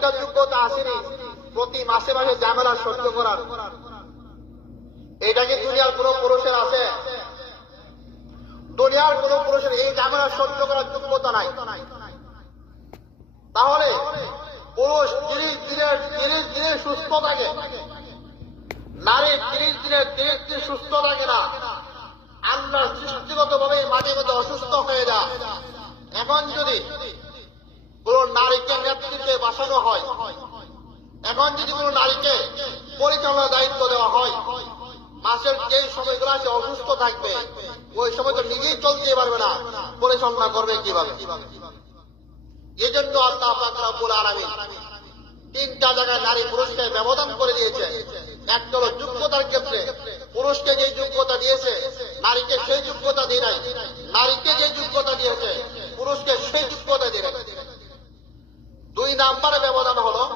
একটা যোগ্যতা আসেনি প্রতি মাসে মাসে ঝামেলা সহ্য করার? এটা কি দুনিয়ার কোন পুরুষের আছে? দুনিয়ার কোন পুরুষের এই ঝামেলা সহ্য করার যোগ্যতা নাই। তাহলে পুরুষ 30 দিনের সুস্থ থাকে, নারী 30 দিনের সুস্থ থাকে না। আল্লাহ সৃষ্টিগত ভাবে মাঝে মাঝে অসুস্থ হয়ে যায়। এখন যদি কোন নারীকে নেতৃত্বে বসানো হয়, এখন যদি কোন নারীকে পরিচালনার দায়িত্ব দেওয়া হয়, মাসের যে সময়গুলো আছে অসুস্থ থাকবে, ওই সময় তো নিজেই চলতে পারবে না, পরিচালনা করবে কিভাবে? এই জন্য আল্লাহ পাক রব্বুল আলামিন 3টা জায়গায় নারী পুরুষকে ব্যবধান করে দিয়েছে। একটা হলো যোগ্যতার ক্ষেত্রে, পুরুষকে যে যোগ্যতা দিয়েছে নারীকে সেই যোগ্যতা দিয়ে নাই, নারীকে যে যোগ্যতা দিয়েছে পুরুষকে সেই যোগ্যতা দিয়ে নাই। 2 নম্বরে ব্যবধান হলো